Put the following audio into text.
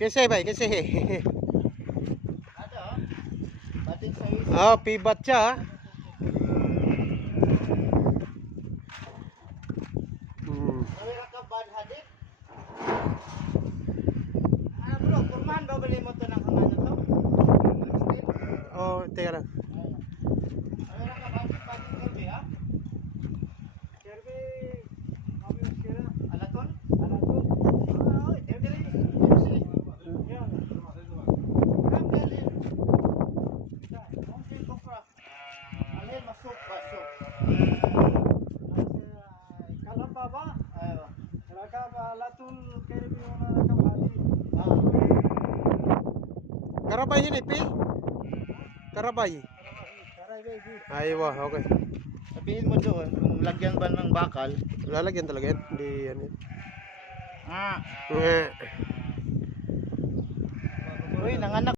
कैसे है भाई, कैसे है? Ada. Bating size. हाँ पी बच्चा। Nawira ka bad hadik. Bro, kurmahan ba bali mo to ng ano to? Oh teka lang. Nawira ka bating kirby ha? Kirby, kami kira. Alaton? Alaton. Oh, kirby. Yeah. Mungkin kopra. Alin masuk basuk. Kalamba ba? Ayo. Rakab alatul kirby una rakab hadi. Karabay ini pi? Karabay. Aywa, okay. Sabihin mo doon, kung lagyan ba ng bakal. Lalagyan talaga yan. Hindi yan. Ah. Eh. Uy, nanganak.